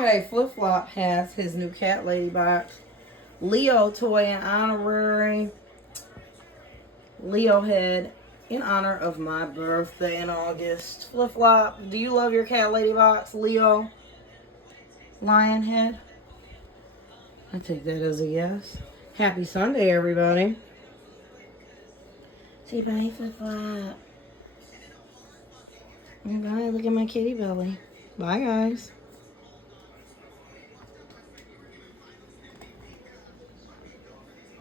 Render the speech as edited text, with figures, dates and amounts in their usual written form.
Okay, Flip Flop has his new cat lady box. Leo toy and honorary. Leo head in honor of my birthday in August. Flip Flop, do you love your cat lady box, Leo? Lion head? I take that as a yes. Happy Sunday, everybody. Say bye, Flip Flop. Bye, look at my kitty belly. Bye, guys.